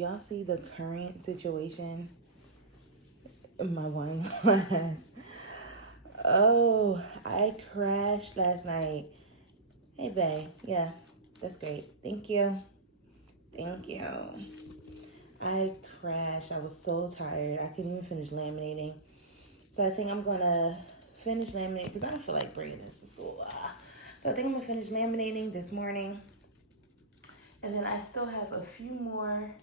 y'all see the current situation in my wine glass? Oh, I crashed last night. Hey, babe. Yeah, that's great. Thank you. Thank you. I crashed. I was so tired. I couldn't even finish laminating. So I think I'm going to finish laminating because I don't feel like bringing this to school. So I think I'm going to finish laminating this morning. And then I still have a few more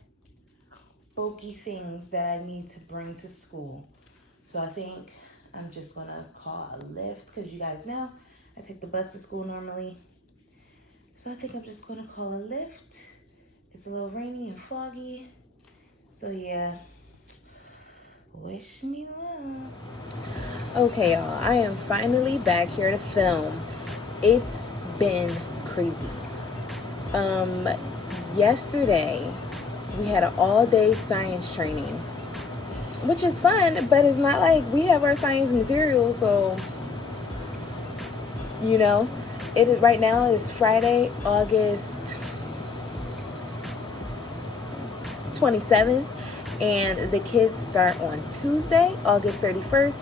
bulky things that I need to bring to school. So I think I'm just going to call a Lyft because you guys know I take the bus to school normally. So I think I'm just going to call a Lyft. It's a little rainy and foggy. So yeah, wish me luck. Okay, y'all, I am finally back here to film. It's been crazy. Yesterday we had an all-day science training, which is fun, but it's not like we have our science material, so it is. Right now is Friday, August 27th, and the kids start on Tuesday, August 31st.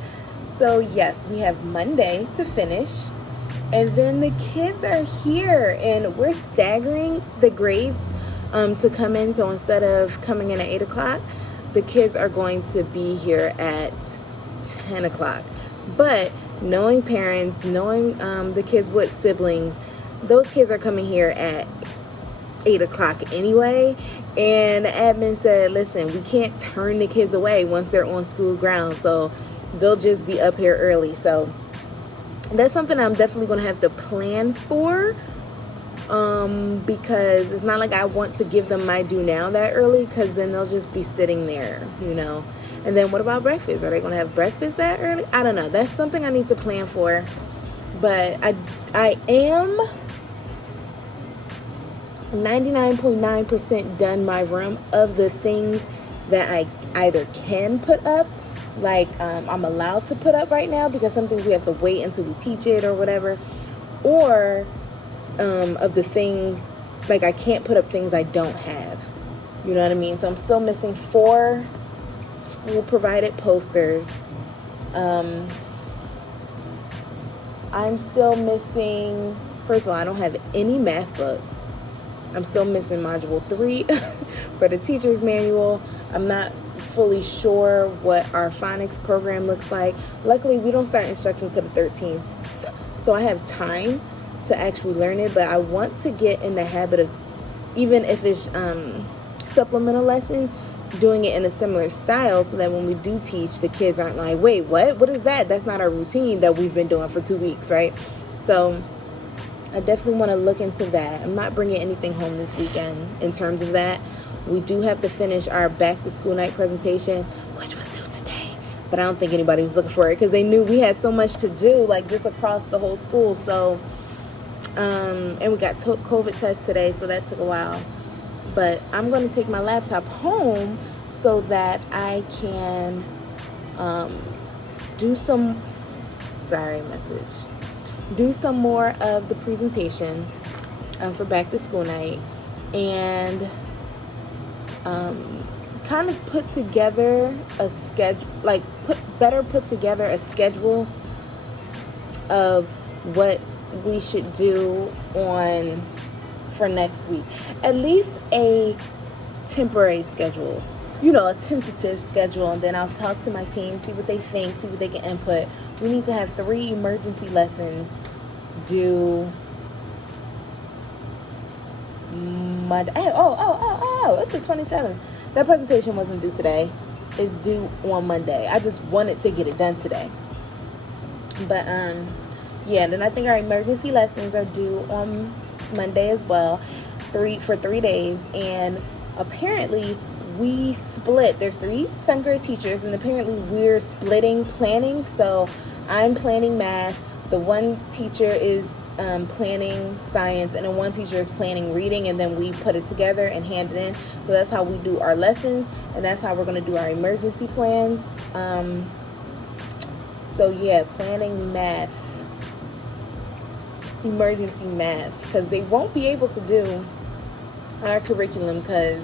So yes, we have Monday to finish, and then the kids are here, and we're staggering the grades to come in. So instead of coming in at 8 o'clock, the kids are going to be here at 10 o'clock. But knowing parents, knowing the kids with siblings, those kids are coming here at 8 o'clock anyway. And the admin said, listen, we can't turn the kids away once they're on school grounds. So they'll just be up here early. So that's something I'm definitely going to have to plan for. Because it's not like I want to give them my due now that early, because then they'll just be sitting there, And then what about breakfast? Are they going to have breakfast that early? I don't know. That's something I need to plan for. But I am 99.9% done my room of the things that I either can put up, like I'm allowed to put up right now, because some things we have to wait until we teach it or whatever, or of the things, like I can't put up things I don't have. You know what I mean? So I'm still missing 4 school provided posters. I'm still missing, first of all, I don't have any math books. I'm still missing module 3 for the teacher's manual. I'm not fully sure what our phonics program looks like. Luckily, we don't start instruction until the 13th. So I have time to actually learn it, but I want to get in the habit of, even if it's supplemental lessons, doing it in a similar style, so that when we do teach, the kids aren't like, wait, what is that? That's not our routine that we've been doing for 2 weeks, right? So I definitely want to look into that. I'm not bringing anything home this weekend in terms of that. We do have to finish our back to school night presentation, which was due today, but I don't think anybody was looking for it because they knew we had so much to do, like just across the whole school. So and we got COVID tests today, so that took a while. But I'm going to take my laptop home so that I can do some more of the presentation for back to school night, and kind of put together a schedule, put together a schedule of what we should do for next week. At least a temporary schedule, a tentative schedule, and then I'll talk to my team, see what they think, see what they can input. We need to have 3 emergency lessons due Monday. It's the 27th. That presentation wasn't due today. It's due on Monday. I just wanted to get it done today. But then I think our emergency lessons are due on Monday as well, for 3 days. And apparently we split. There's 3 second grade teachers, and apparently we're splitting planning. So I'm planning math, the one teacher is planning science, and then one teacher is planning reading, and then we put it together and hand it in. So that's how we do our lessons, and that's how we're going to do our emergency plans. Planning math, emergency math, because they won't be able to do our curriculum because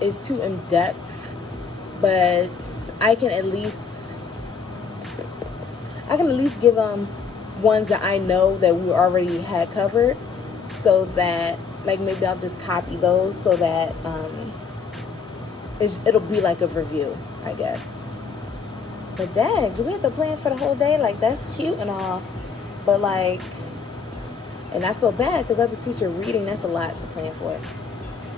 is too in depth, but I can at least give them ones that I know that we already had covered, so that like maybe I'll just copy those so that it'll be like a review, I guess. But dang, do we have to plan for the whole day? Like, that's cute and all, but like, and I feel bad because as a teacher reading, that's a lot to plan for,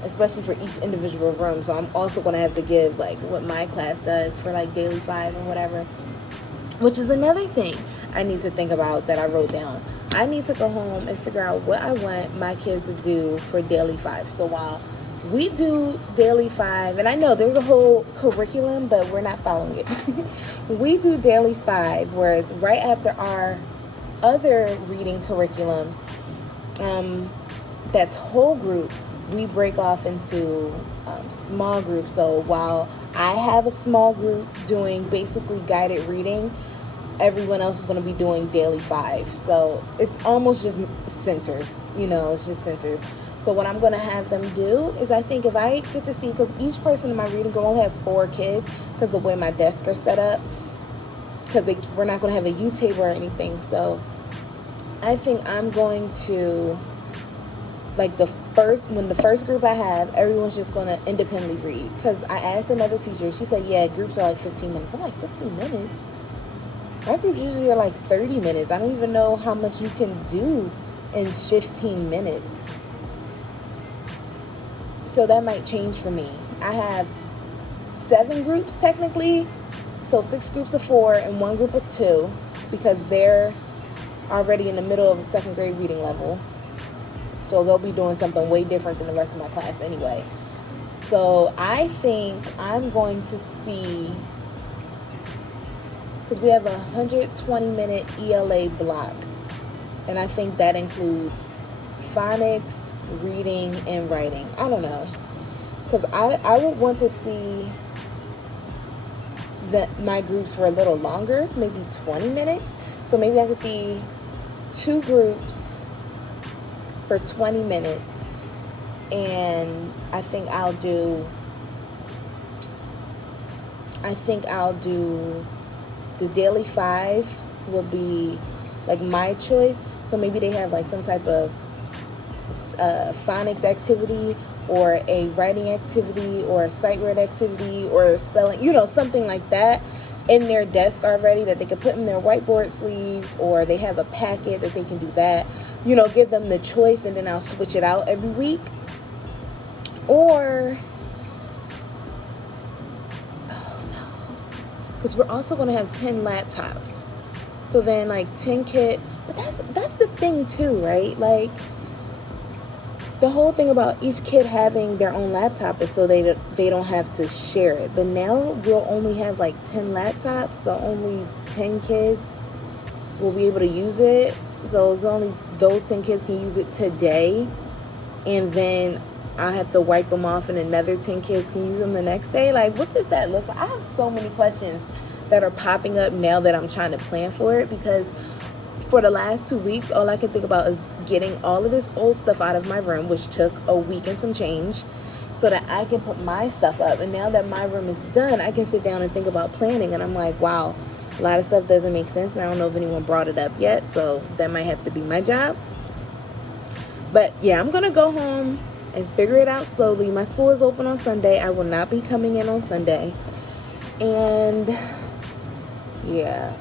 especially for each individual room. So I'm also going to have to give like what my class does for like daily 5 and whatever, which is another thing I need to think about that I wrote down. I need to go home and figure out what I want my kids to do for daily 5. So while we do daily 5, and I know there's a whole curriculum, but we're not following it. We do daily 5, whereas right after our other reading curriculum, that's whole group, we break off into small groups. So while I have a small group doing basically guided reading, everyone else is going to be doing daily 5. So it's almost just sensors, it's just sensors. So what I'm going to have them do is, I think if I get to see, because each person in my reading group only have 4 kids because of the way my desks are set up, because we're not going to have a U table or anything. So I think I'm going to, like when the first group I have, everyone's just going to independently read. Because I asked another teacher, she said, yeah, groups are like 15 minutes. I'm like, 15 minutes? My groups usually are like 30 minutes. I don't even know how much you can do in 15 minutes. So that might change for me. I have 7 groups technically. So 6 groups of 4 and 1 group of 2, because they're already in the middle of a 2nd grade reading level. So they'll be doing something way different than the rest of my class anyway. So I think I'm going to see, because we have a 120-minute ELA block. And I think that includes phonics, reading, and writing. I don't know. Because I would want to see my groups for a little longer, maybe 20 minutes. So maybe I could see 2 groups for 20 minutes. And I think I'll do the daily 5 will be like my choice. So maybe they have like some type of phonics activity, or a writing activity, or a sight read activity, or spelling, something like that in their desk already that they can put in their whiteboard sleeves, or they have a packet that they can do that. Give them the choice, and then I'll switch it out every week. Or, because we're also going to have 10 laptops. So then like 10 kids, but that's the thing too, right? Like, the whole thing about each kid having their own laptop is so they don't have to share it. But now we'll only have like 10 laptops, so only 10 kids will be able to use it. So it's only those 10 kids can use it today, and then I have to wipe them off and another 10 kids can use them the next day. Like, what does that look like? I have so many questions that are popping up now that I'm trying to plan for it, because for the last 2 weeks, all I can think about is getting all of this old stuff out of my room, which took a week and some change, so that I can put my stuff up. And now that my room is done, I can sit down and think about planning. And I'm like, wow, a lot of stuff doesn't make sense. And I don't know if anyone brought it up yet, so that might have to be my job. But yeah, I'm going to go home and figure it out slowly. My school is open on Sunday. I will not be coming in on Sunday. And yeah,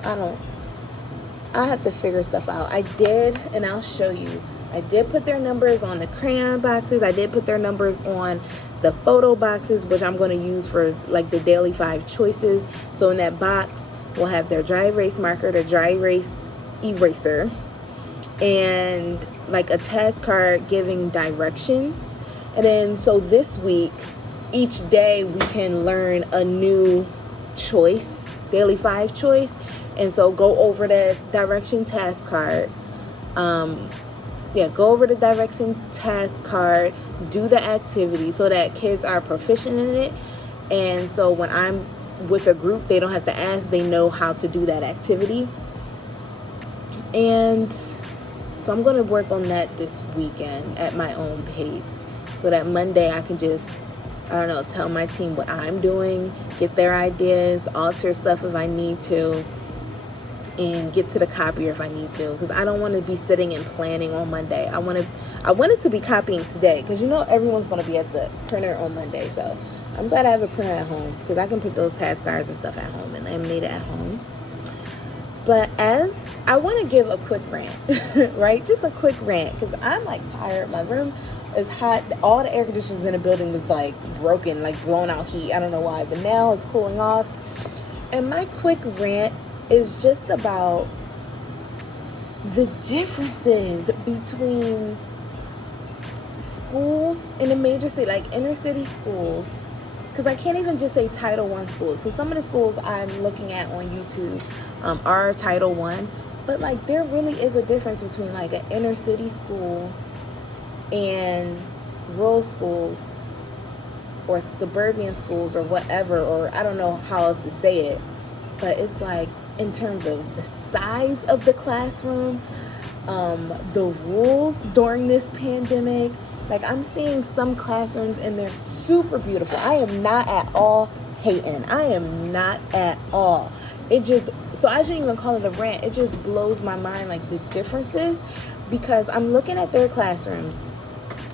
I have to figure stuff out. I did, and I'll show you. I did put their numbers on the crayon boxes. I did put their numbers on the photo boxes, which I'm going to use for like the daily 5 choices. So in that box, we'll have their dry erase marker, their dry erase eraser, and like a task card giving directions. And then so this week, each day we can learn a new choice, daily 5 choice. And so go over the direction task card. Go over the direction task card, do the activity so that kids are proficient in it. And so when I'm with a group, they don't have to ask, they know how to do that activity. And so I'm going to work on that this weekend at my own pace, so that Monday I can just I don't know, tell my team what I'm doing, get their ideas, alter stuff if I need to, and get to the copier if I need to, because I don't want to be sitting and planning on Monday. I wanted to be copying today, because everyone's going to be at the printer on Monday. So I'm glad I have a printer at home, because I can put those task cards and stuff at home and laminate it at home. But as I want to give a quick rant, right? Just a quick rant, because I'm like tired. My room is hot. All the air conditioners in the building was like broken, like blowing out heat. I don't know why, but now it's cooling off. And my quick rant is just about the differences between schools in a major city, like inner city schools, because I can't even just say Title I schools. So some of the schools I'm looking at on YouTube are Title I, but like there really is a difference between like an inner city school and rural schools or suburban schools or whatever, or I don't know how else to say it, but it's like in terms of the size of the classroom, the rules during this pandemic. Like I'm seeing some classrooms and they're super beautiful. I am not at all hating. I am not at all. So I shouldn't even call it a rant. It just blows my mind, like the differences, because I'm looking at their classrooms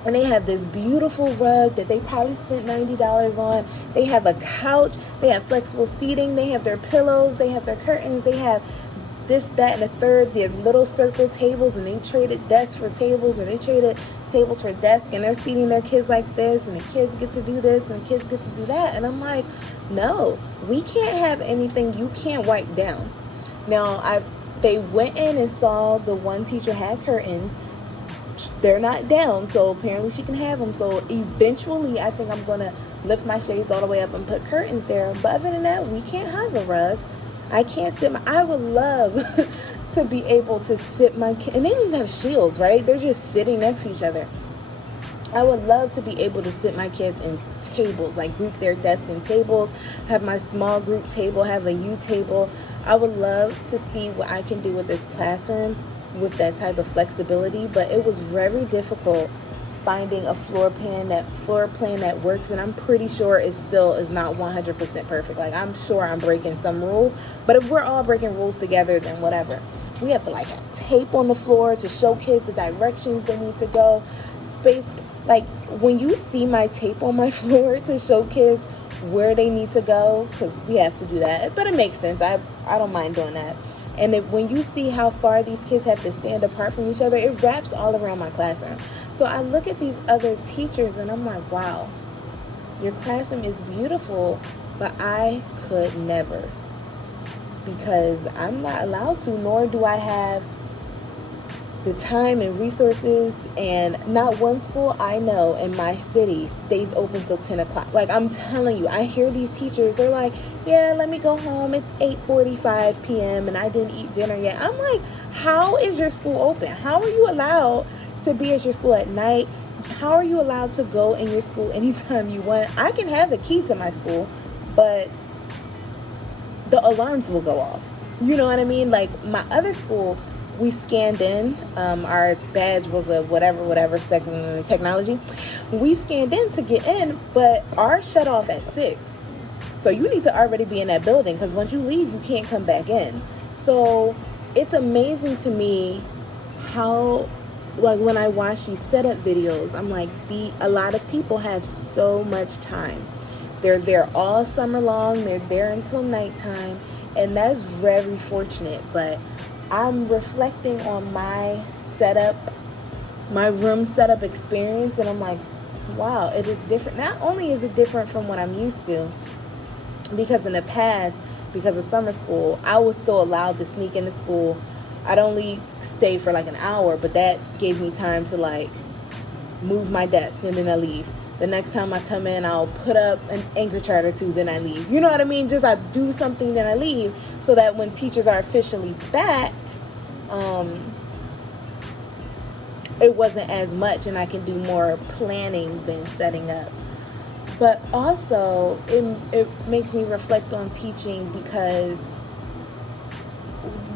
and they have this beautiful rug that they probably spent $90 on. They have a couch, they have flexible seating, they have their pillows, they have their curtains, they have this, that, and the third. They have little circle tables, and they traded desks for tables, or they traded tables for desks, and they're seating their kids like this, and the kids get to do this, and the kids get to do that. And I'm like, no, we can't have anything you can't wipe down. Now, they went in and saw the one teacher had curtains. They're not down, so apparently she can have them. So eventually, I think I'm going to lift my shades all the way up and put curtains there. But other than that, we can't have a rug. I can't sit I would love to be able to sit my kids, and they don't even have shields, right? They're just sitting next to each other. I would love to be able to sit my kids in tables, like group their desks in tables, have my small group table, have a U table. I would love to see what I can do with this classroom with that type of flexibility, but it was very difficult finding a floor plan that works, and I'm pretty sure it still is not 100% perfect. Like I'm sure I'm breaking some rule, but if we're all breaking rules together, then whatever. We have to like have tape on the floor to show kids the directions they need to go. Space, like when you see my tape on my floor to show kids where they need to go, because we have to do that, but it makes sense. I don't mind doing that. And when you see how far these kids have to stand apart from each other, it wraps all around my classroom. So I look at these other teachers and I'm like, wow, your classroom is beautiful, but I could never, because I'm not allowed to, nor do I have the time and resources. And not one school I know in my city stays open till 10 o'clock. Like I'm telling you, I hear these teachers, they're like, yeah, let me go home. It's 8:45 p.m. and I didn't eat dinner yet. I'm like, how is your school open? How are you allowed to be at your school at night? How are you allowed to go in your school anytime you want? I can have the key to my school, but the alarms will go off. You know what I mean? Like my other school, we scanned in. Our badge was a whatever second technology. We scanned in to get in, but ours shut off at 6. So you need to already be in that building, because once you leave, you can't come back in. So it's amazing to me how, like when I watch these setup videos, I'm like, a lot of people have so much time. They're there all summer long. They're there until nighttime, and that's very fortunate. But I'm reflecting on my room setup experience, and I'm like, wow, it is different. Not only is it different from what I'm used to, because in the past, because of summer school, I was still allowed to sneak into school. I'd only stay for like an hour, but that gave me time to like move my desk and then I leave. The next time I come in, I'll put up an anchor chart or two, then I leave. You know what I mean? Just I do something, then I leave, so that when teachers are officially back, it wasn't as much, and I can do more planning than setting up. But also, it makes me reflect on teaching, because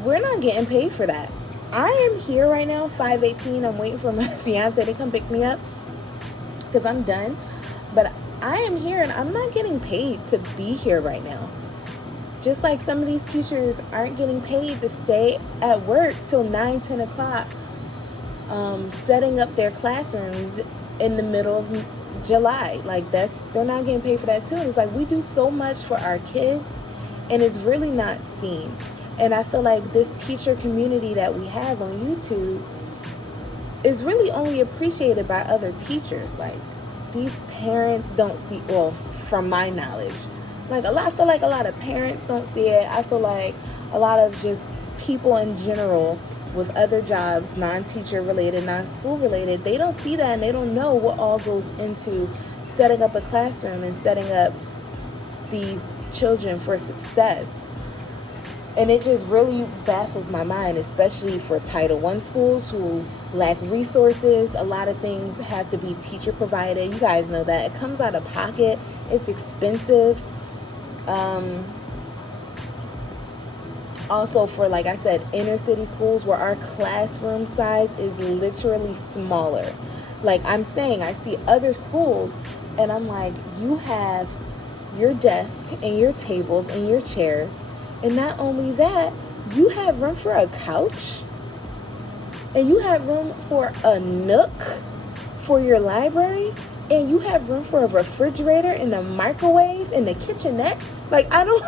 we're not getting paid for that. I am here right now, 5:18. I'm waiting for my fiance to come pick me up, because I'm done. But I am here and I'm not getting paid to be here right now. Just like some of these teachers aren't getting paid to stay at work till 9, 10 o'clock, setting up their classrooms in the middle of July. Like, they're not getting paid for that too. It's like, we do so much for our kids and it's really not seen. And I feel like this teacher community that we have on YouTube is really only appreciated by other teachers. Like, these parents don't see, well, from my knowledge, I feel like a lot of parents don't see it. I feel like a lot of just people in general with other jobs, non-teacher related, non-school related, they don't see that and they don't know what all goes into setting up a classroom and setting up these children for success. And it just really baffles my mind, especially for Title I schools who lack resources. A lot of things have to be teacher provided. You guys know that. It comes out of pocket. It's expensive. Also for, like I said, inner city schools where our classroom size is literally smaller. Like I'm saying, I see other schools and I'm like, you have your desk and your tables and your chairs. And not only that, you have room for a couch and you have room for a nook for your library and you have room for a refrigerator and a microwave and a kitchenette. Like, I don't,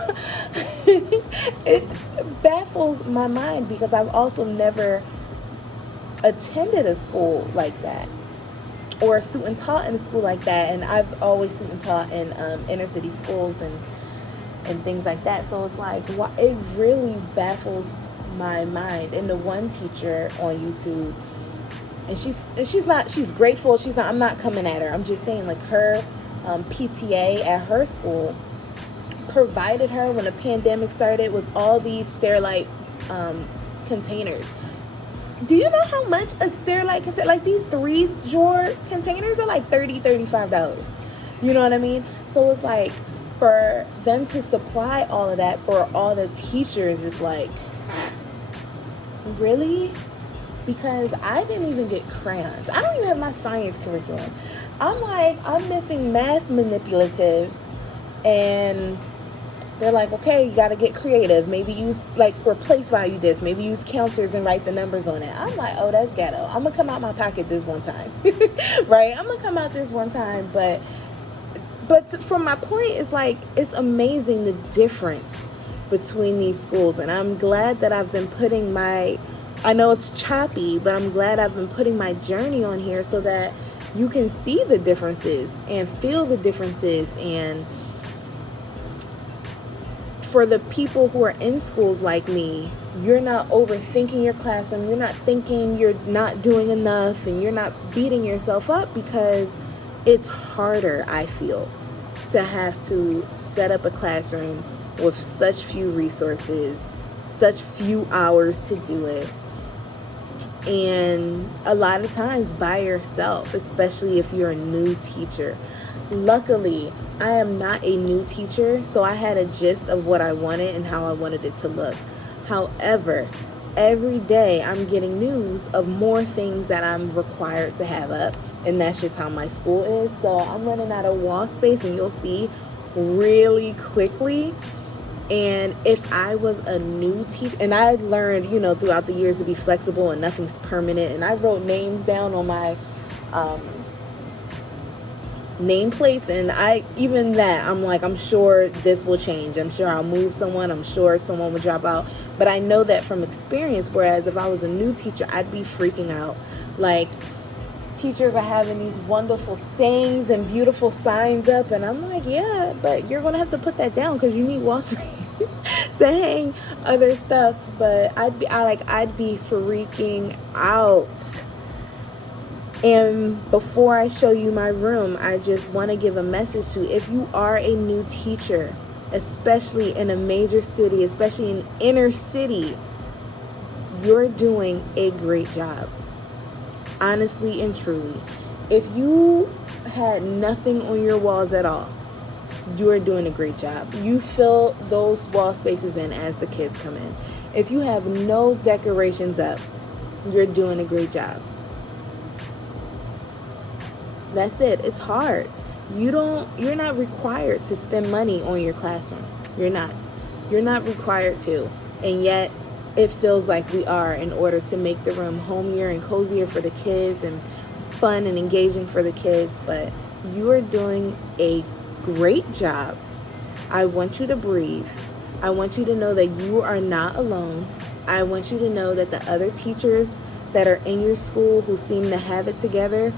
it baffles my mind because I've also never attended a school like that or a student taught in a school like that. And I've always student taught in inner city schools and things like that. So it's like, it really baffles my mind. And the one teacher on YouTube, and she's grateful. I'm not coming at her. I'm just saying, like, her PTA at her school provided her when the pandemic started with all these Sterilite containers. Do you know how much a Sterilite container, like these 3-drawer containers are like $35. You know what I mean? So it's like, for them to supply all of that for all the teachers is like, really? Because I didn't even get crayons. I don't even have my science curriculum. I'm missing math manipulatives, and they're like, okay, you got to get creative. Maybe use, like, for place value this. Maybe use counters and write the numbers on it. I'm like, oh, that's ghetto. I'm going to come out my pocket this one time. Right? I'm going to come out this one time. But from my point, it's like, it's amazing the difference between these schools. And I'm glad that I've been putting I know it's choppy, but I'm glad I've been putting my journey on here so that you can see the differences and feel the differences. And for the people who are in schools like me, you're not overthinking your classroom. You're not thinking you're not doing enough, and you're not beating yourself up, because it's harder, I feel, to have to set up a classroom with such few resources, such few hours to do it. And a lot of times by yourself, especially if you're a new teacher. Luckily, I am not a new teacher, so I had a gist of what I wanted and how I wanted it to look. However, every day I'm getting news of more things that I'm required to have up, and that's just how my school is. So I'm running out of wall space, and you'll see really quickly. And if I was a new teacher, and I learned, throughout the years to be flexible and nothing's permanent, and I wrote names down on my nameplates, and I'm like, I'm sure this will change. I'm sure I'll move someone. I'm sure someone will drop out. But I know that from experience, whereas if I was a new teacher, I'd be freaking out. Like, teachers are having these wonderful sayings and beautiful signs up, and I'm like, yeah, but you're going to have to put that down because you need wall space to hang other stuff. But I'd be freaking out. And before I show you my room, I just want to give a message to, if you are a new teacher, especially in a major city, especially in inner city, you're doing a great job. Honestly and truly. If you had nothing on your walls at all, you are doing a great job. You fill those wall spaces in as the kids come in. If you have no decorations up, you're doing a great job. That's it. It's hard. You're not required to spend money on your classroom. You're not required to. And yet it feels like we are, in order to make the room homier and cozier for the kids and fun and engaging for the kids. But you are doing a great job. I want you to breathe. I want you to know that you are not alone. I want you to know that the other teachers that are in your school who seem to have it together,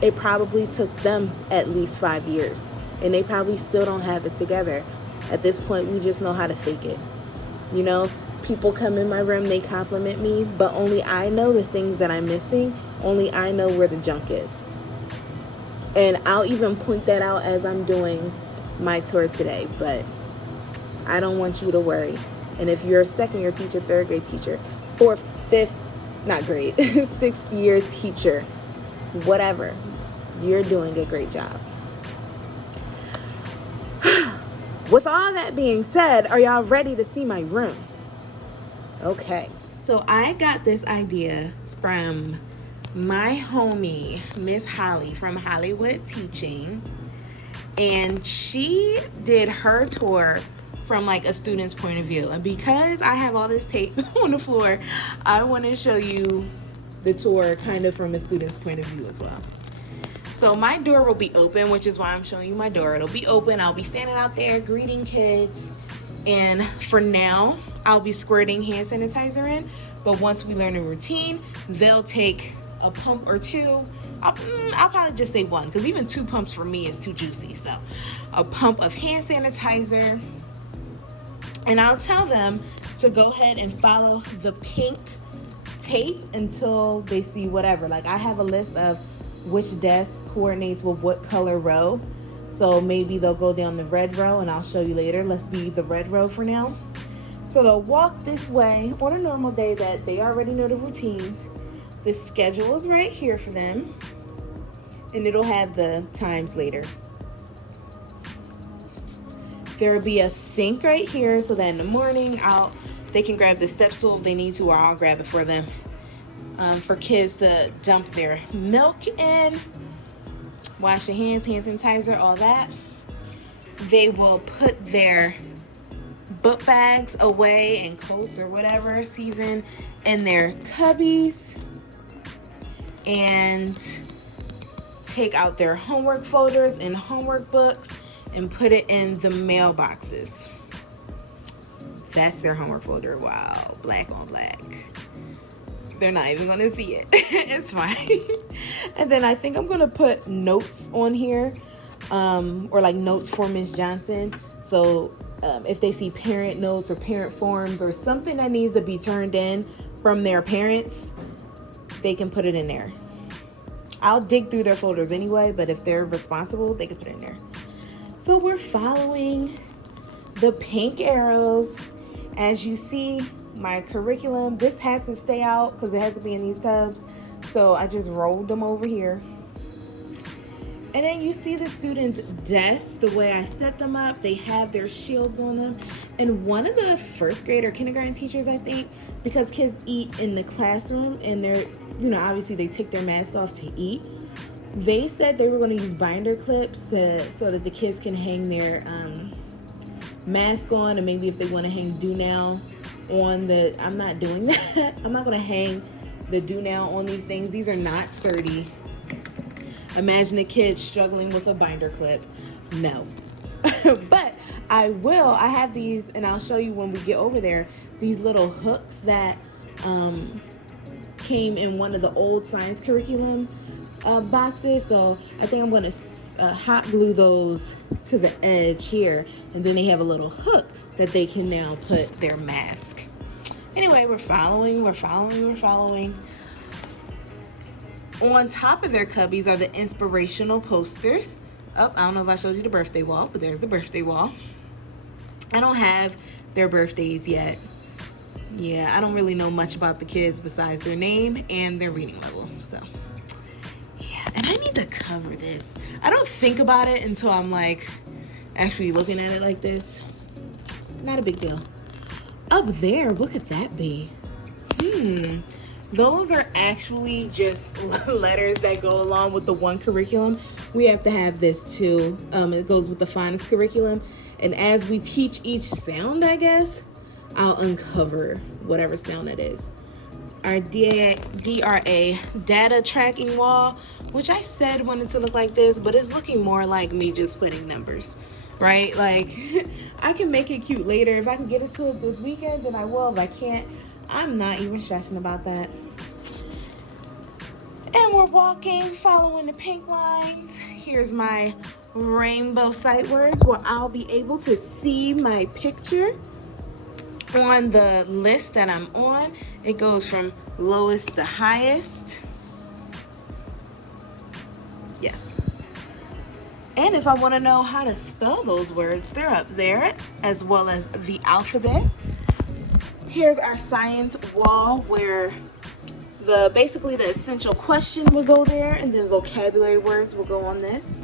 it probably took them at least 5 years, and they probably still don't have it together. At this point, we just know how to fake it. You know, people come in my room, they compliment me, but only I know the things that I'm missing. Only I know where the junk is. And I'll even point that out as I'm doing my tour today, but I don't want you to worry. And if you're a second year teacher, third grade teacher, fourth, fifth, not grade, sixth year teacher, whatever, you're doing a great job. With all that being said, are y'all ready to see my room? Okay. So I got this idea from my homie, Miss Holly from Hollywood Teaching. And she did her tour from like a student's point of view. And because I have all this tape on the floor, I want to show you the tour kind of from a student's point of view as well. So my door will be open, which is why I'm showing you my door. It'll be open. I'll be standing out there greeting kids. And for now, I'll be squirting hand sanitizer in. But once we learn a routine, they'll take a pump or two. I'll probably just say one, because even 2 pumps for me is too juicy. So a pump of hand sanitizer. And I'll tell them to go ahead and follow the pink tape until they see whatever. Like, I have a list of which desk coordinates with what color row. So maybe they'll go down the red row, and I'll show you later. Let's be the red row for now. So they'll walk this way on a normal day that they already know the routines. The schedule is right here for them, and it'll have the times later. There'll be a sink right here so that in the morning they can grab the step stool if they need to, or I'll grab it for them. For kids to dump their milk in, wash your hands, hand sanitizer, all that. They will put their book bags away and coats or whatever season in their cubbies, and take out their homework folders and homework books and put it in the mailboxes. That's their homework folder. Wow, black on black. They're not even gonna see it. It's fine. And then I think I'm gonna put notes on here, or like notes for Miss Johnson. So if they see parent notes or parent forms or something that needs to be turned in from their parents, they can put it in there. I'll dig through their folders anyway, but if they're responsible, they can put it in there. So we're following the pink arrows. As you see, my curriculum, this has to stay out because it has to be in these tubs. So I just rolled them over here. And then you see the students' desks, the way I set them up. They have their shields on them. And one of the first grade or kindergarten teachers, I think, because kids eat in the classroom and they're, obviously they take their mask off to eat. They said they were going to use binder clips so that the kids can hang their mask on, and maybe if they want to hang do now on the, I'm not doing that. I'm not going to hang the do now on these things. These are not sturdy. Imagine a kid struggling with a binder clip. No. But I have these, and I'll show you when we get over there, these little hooks that came in one of the old science curriculum boxes. So I think I'm going to hot glue those to the edge here, and then they have a little hook that they can now put their mask. Anyway, we're following. On top of their cubbies are the inspirational posters. I don't know if I showed you the birthday wall, but there's the birthday wall. I don't have their birthdays yet. Yeah, I don't really know much about the kids besides their name and their reading level. So, yeah, and I need to cover this. I don't think about it until I'm like actually looking at it like this. Not a big deal. Up there, what could that be? Those are actually just letters that go along with the one curriculum. We have to have this too. It goes with the phonics curriculum. And as we teach each sound, I guess, I'll uncover whatever sound it is. Our DRA, data tracking wall, which I said wanted to look like this, but it's looking more like me just putting numbers, right? Like, I can make it cute later. If I can get it to it this weekend, then I will. If I can't, I'm not even stressing about that. And we're walking, following the pink lines. Here's my rainbow sight words where I'll be able to see my picture on the list that I'm on. It goes from lowest to highest. Yes. And if I want to know how to spell those words, they're up there, as well as the alphabet. Here's our science wall where basically the essential question will go there, and then vocabulary words will go on this.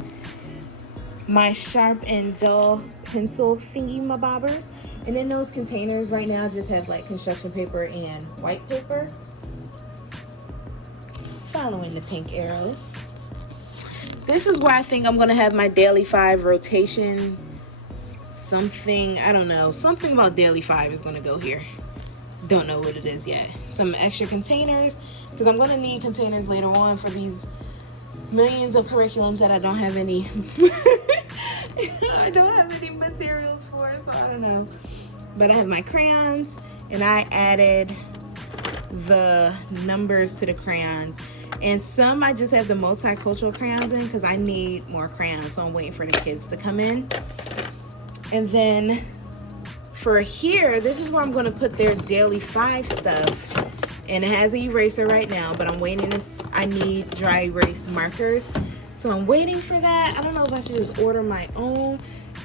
My sharp and dull pencil thingy-mabobbers. And in those containers right now just have like construction paper and white paper. Following the pink arrows. This is where I think I'm going to have my daily 5 rotation. Something, I don't know. Something about daily 5 is going to go here. Don't know what it is yet. Some extra containers, because I'm going to need containers later on for these millions of curriculums that I don't have any I don't have any materials for, so I don't know. But I have my crayons, and I added the numbers to the crayons. And some I just have the multicultural crayons in because I need more crayons, so I'm waiting for the kids to come in. And then for here, this is where I'm going to put their daily 5 stuff. And it has an eraser right now, but I'm waiting I need dry erase markers. So I'm waiting for that. I don't know if I should just order my own.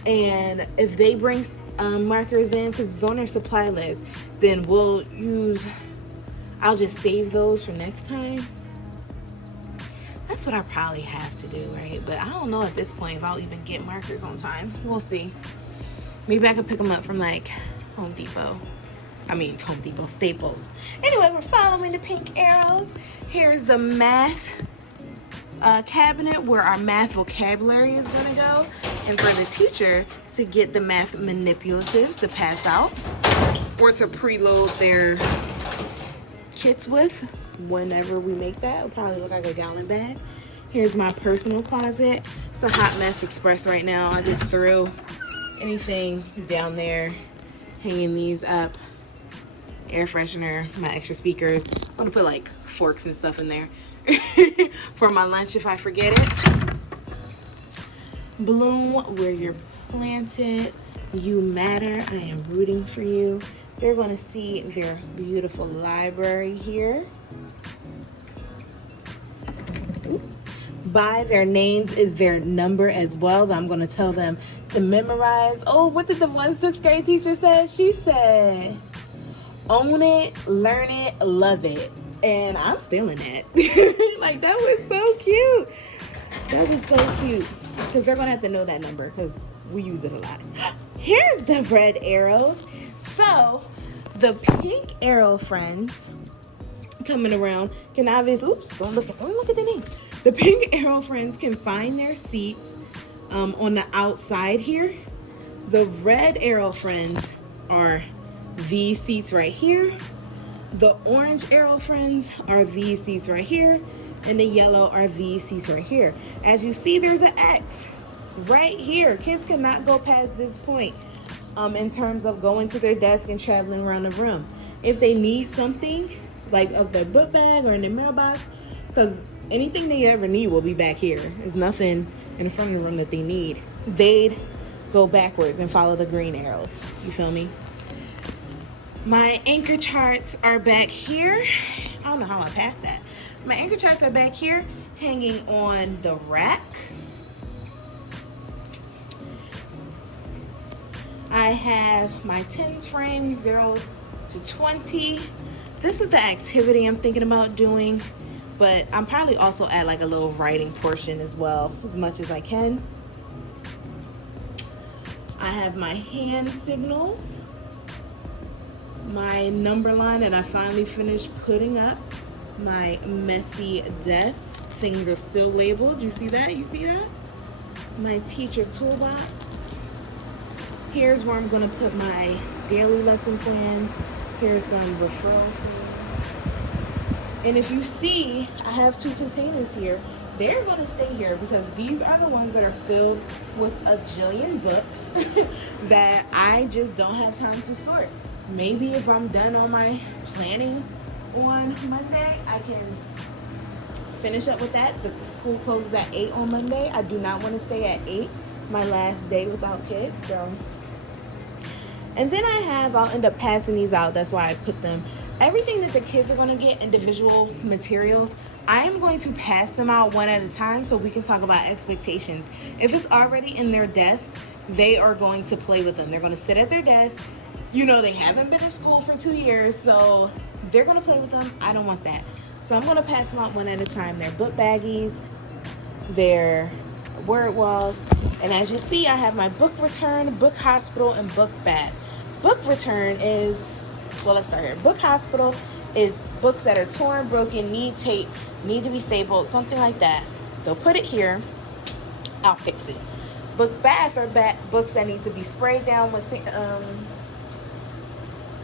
And if they bring markers in, because it's on their supply list, then I'll just save those for next time. That's what I probably have to do, right? But I don't know at this point if I'll even get markers on time. We'll see. Maybe I could pick them up from like Home Depot, Staples. Anyway, we're following the pink arrows. Here's the math cabinet where our math vocabulary is going to go. And for the teacher to get the math manipulatives to pass out or to preload their kits with whenever we make that. It'll probably look like a gallon bag. Here's my personal closet. It's a hot mess express right now. I just threw anything down there, hanging these up. Air freshener, my extra speakers. I'm gonna put like forks and stuff in there for my lunch if I forget it. Bloom where you're planted. You matter. I am rooting for you. They're going to see their beautiful library here. By their names is their number as well that I'm going to tell them to memorize. Oh, what did the one 6th grade teacher say? She said, own it, learn it, love it. And I'm stealing that. Like, that was so cute. That was so cute. Because they're going to have to know that number because we use it a lot. Here's the red arrows. So, the pink arrow friends coming around can obviously, don't look at the name. The pink arrow friends can find their seats on the outside here. The red arrow friends are these seats right here. The orange arrow friends are these seats right here. And the yellow are these seats right here. As you see, there's an X right here. Kids cannot go past this point in terms of going to their desk and traveling around the room. If they need something, like of their book bag or in their mailbox, because anything they ever need will be back here. There's nothing in the front of the room that they need. They'd go backwards and follow the green arrows. You feel me? My anchor charts are back here. I don't know how I passed that. My anchor charts are back here, hanging on the rack. I have my tens frame, 0 to 20. This is the activity I'm thinking about doing, but I'm probably also add like a little writing portion as well, as much as I can. I have my hand signals, my number line that I finally finished putting up my messy desk. Things are still labeled. You see that? You see that? My teacher toolbox. Here's where I'm going to put my daily lesson plans. Here's some referral things. And if you see, I have 2 containers here. They're going to stay here because these are the ones that are filled with a jillion books that I just don't have time to sort. Maybe if I'm done on my planning on Monday, I can finish up with that. The school closes at 8 on Monday. I do not want to stay at 8, my last day without kids. So, and then I'll end up passing these out. That's why I put them. Everything that the kids are going to get, individual materials, I am going to pass them out one at a time so we can talk about expectations. If it's already in their desks, they are going to play with them. They're going to sit at their desk. You know, they haven't been in school for 2 years, so they're going to play with them. I don't want that. So I'm going to pass them out one at a time. Their book baggies, their word walls. And as you see, I have my book return, book hospital, and book bath. Book return is, well, let's start here. Book hospital is books that are torn, broken, need tape, need to be stapled, something like that. They'll put it here. I'll fix it. Book bath are books that need to be sprayed down with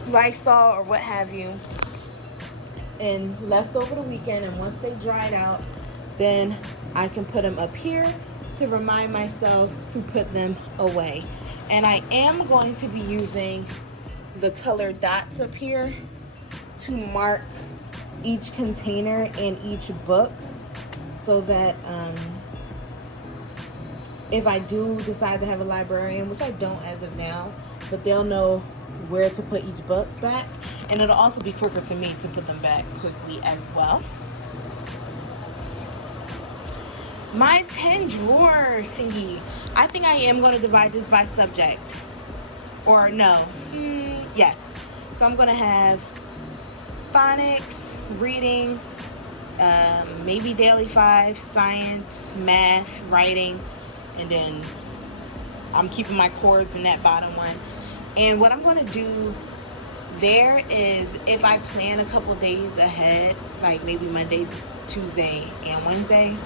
Lysol or what have you, and left over the weekend. And once they dried out, then I can put them up here to remind myself to put them away. And I am going to be using the colored dots up here to mark each container and each book so that if I do decide to have a librarian, which I don't as of now, but they'll know where to put each book back. And it'll also be quicker to me to put them back quickly as well. My 10 drawer thingy. I think I am going to divide this by subject. Or no. Yes. So I'm going to have phonics, reading, maybe daily 5, science, math, writing, and then I'm keeping my chords in that bottom one. And what I'm going to do there is, if I plan a couple days ahead, like maybe Monday, Tuesday, and Wednesday,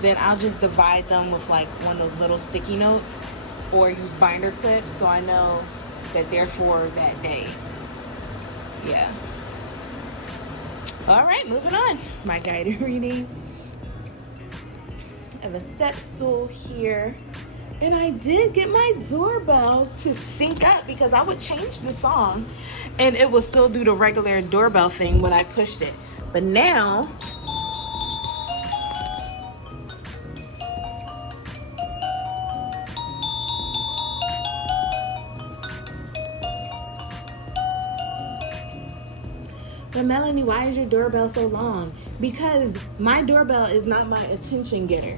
then I'll just divide them with like one of those little sticky notes or use binder clips so I know that they're for that day. Yeah. All right, moving on. My guided reading. I have a step stool here. And I did get my doorbell to sync up because I would change the song and it would still do the regular doorbell thing when I pushed it. But now, but Melanie, why is your doorbell so long? Because my doorbell is not my attention getter.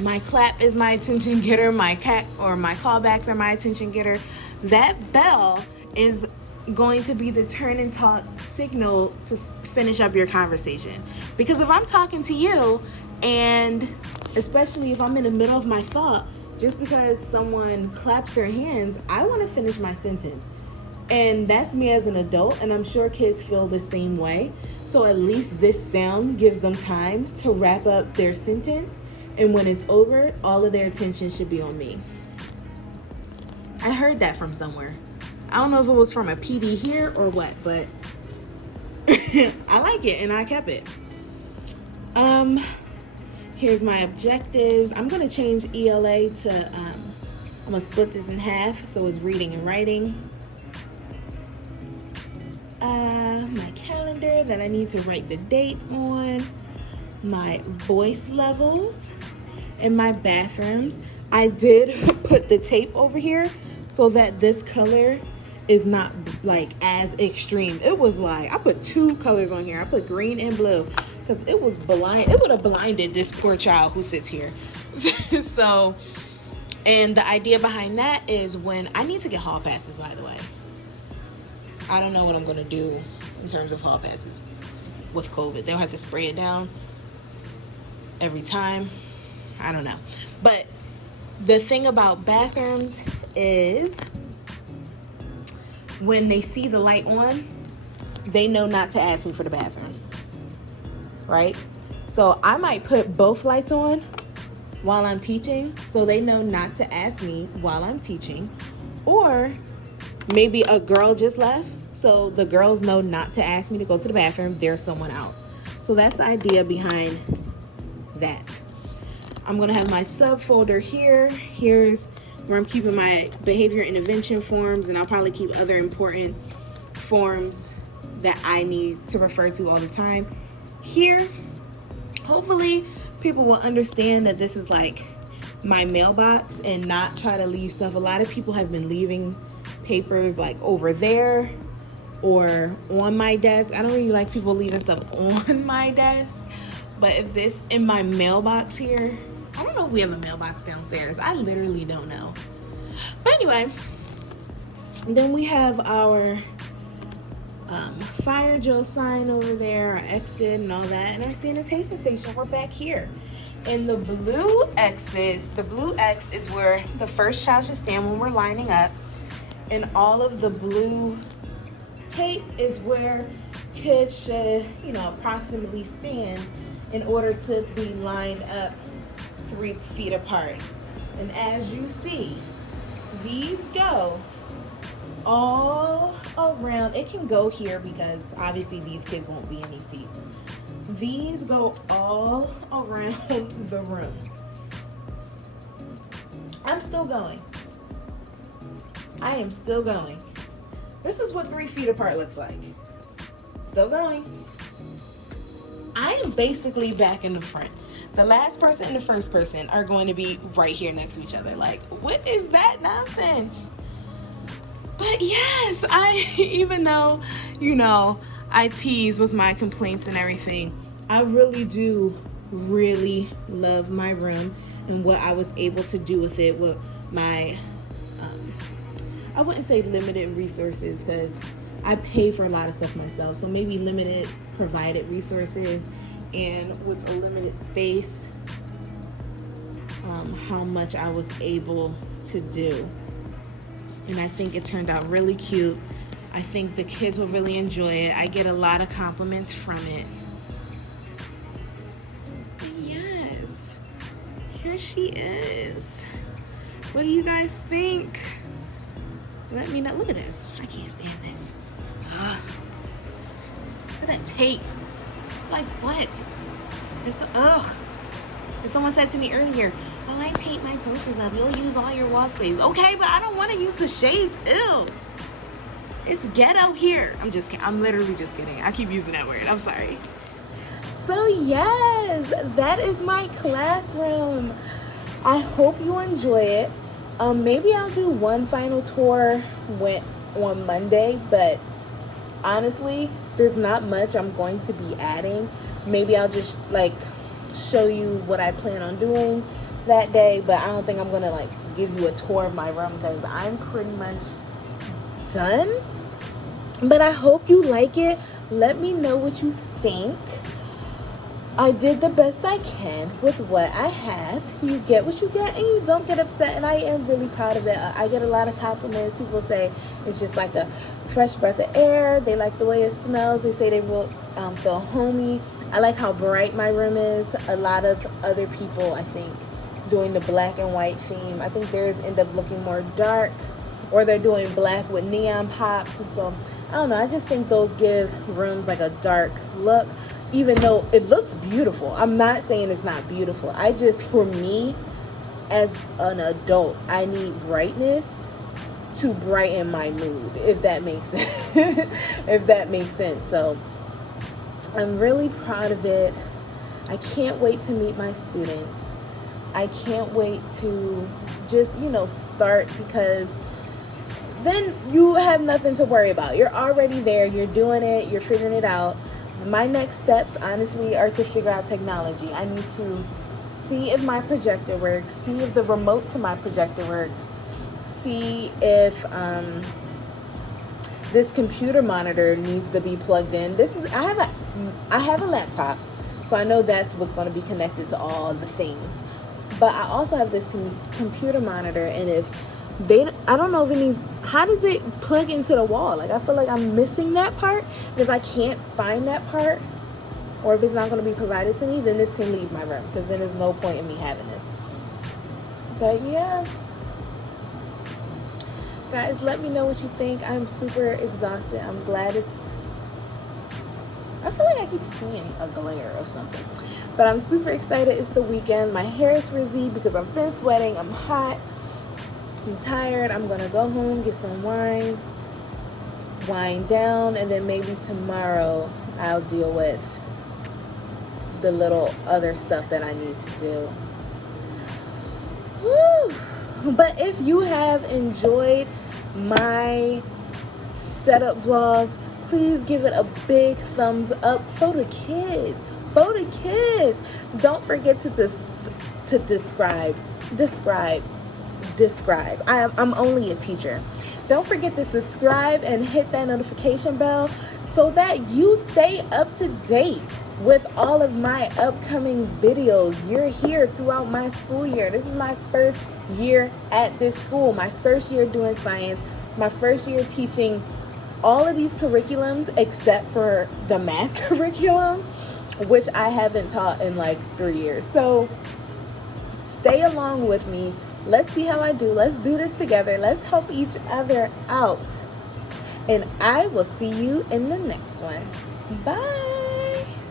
My clap is my attention getter. My callbacks are my attention getter. That bell is going to be the turn and talk signal to finish up your conversation. Because if I'm talking to you, and especially if I'm in the middle of my thought, just because someone claps their hands, I want to finish my sentence. And that's me as an adult, and I'm sure kids feel the same way. So at least this sound gives them time to wrap up their sentence. And when it's over, all of their attention should be on me. I heard that from somewhere. I don't know if it was from a PD here or what, but I like it and I kept it. Here's my objectives. I'm going to change ELA to, I'm going to split this in half so it's reading and writing. My calendar that I need to write the date on. My voice levels in my bathrooms. I did put the tape over here so that this color is not like as extreme. It was like, I put 2 colors on here. I put green and blue because it was blind. It would have blinded this poor child who sits here. So, and the idea behind that is when I need to get hall passes, by the way. I don't know what I'm going to do in terms of hall passes with COVID. They'll have to spray it down every time. I don't know. But the thing about bathrooms is when they see the light on, they know not to ask me for the bathroom. right? So I might put both lights on while I'm teaching so they know not to ask me while I'm teaching. Or maybe a girl just left, so the girls know not to ask me to go to the bathroom. There's someone out. So that's the idea behind that. I'm going to have my subfolder here. Here's where I'm keeping my behavior intervention forms, and I'll probably keep other important forms that I need to refer to all the time. Here, hopefully people will understand that this is like my mailbox and not try to leave stuff. A lot of people have been leaving papers like over there or on my desk. I don't really like people leaving stuff on my desk, but if this in my mailbox here, I don't know if we have a mailbox downstairs. I literally don't know. But anyway, then we have our fire drill sign over there, our exit and all that, and our sanitation station. We're back here. And the blue X is where the first child should stand when we're lining up. And all of the blue tape is where kids should, approximately stand in order to be lined up 3 feet apart. And as you see, these go all around. It can go here because obviously these kids won't be in these seats. These go all around the room. I'm still going. I am still going. This is what 3 feet apart looks like. Still going. I am basically back in the front. The last person and the first person are going to be right here next to each other. Like, what is that nonsense? But yes, even though, I tease with my complaints and everything, I really do love my room and what I was able to do with it with my, I wouldn't say limited resources because I pay for a lot of stuff myself. So maybe limited provided resources and with a limited space, how much I was able to do. And I think it turned out really cute. I think the kids will really enjoy it. I get a lot of compliments from it. And yes, here she is. What do you guys think? Let me know. Look at this. I can't stand this. Look at that tape. Like what? And someone said to me earlier, "Oh, I tape my posters up. You'll use all your wall space." Okay, but I don't want to use the shades. Ew. It's ghetto here. I'm just kidding. I'm literally just kidding. I keep using that word. I'm sorry. So yes, that is my classroom. I hope you enjoy it. Maybe I'll do one final tour on Monday, but honestly, there's not much I'm going to be adding. Maybe I'll just show you what I plan on doing that day, but I don't think I'm gonna give you a tour of my room because I'm pretty much done. But I hope you like it. Let me know what you think. I did the best I can with what I have. You get what you get and you don't get upset, and I am really proud of it. I get a lot of compliments. People say it's just like a fresh breath of air. They like the way it smells. They say they will feel homey. I like how bright my room is. A lot of other people, I think, doing the black and white theme, I think theirs end up looking more dark, or they're doing black with neon pops. And so I don't know, I just think those give rooms a dark look, even though it looks beautiful. I'm not saying it's not beautiful. For me as an adult, I need brightness to brighten my mood, if that makes sense. So I'm really proud of it. I can't wait to meet my students. I can't wait to just, start, because then you have nothing to worry about. You're already there. You're doing it. You're figuring it out. My next steps, honestly, are to figure out technology. I need to see if my projector works, see if the remote to my projector works, see if this computer monitor needs to be plugged in. I have a laptop, so I know that's what's going to be connected to all the things. But I also have this computer monitor, and I don't know if it needs, how does it plug into the wall? I feel like I'm missing that part because I can't find that part. or if it's not going to be provided to me, then this can leave my room, because then there's no point in me having this. But yeah, guys, let me know what you think. I'm super exhausted. I'm glad I feel like I keep seeing a glare of something. But I'm super excited. It's the weekend. My hair is frizzy because I've been sweating. I'm hot. I'm tired. I'm going to go home, get some wine, wind down, and then maybe tomorrow I'll deal with the little other stuff that I need to do. Woo! But if you have enjoyed my setup vlogs, please give it a big thumbs up for the kids. For the kids. Don't forget to describe. I'm only a teacher. Don't forget to subscribe and hit that notification bell so that you stay up to date with all of my upcoming videos. You're here throughout my school year. This is my first year at this school, my first year doing science, my first year teaching all of these curriculums except for the math curriculum, which I haven't taught in like 3 years. So stay along with me. Let's see how I do. Let's do this together. Let's help each other out. And I will see you in the next one. Bye.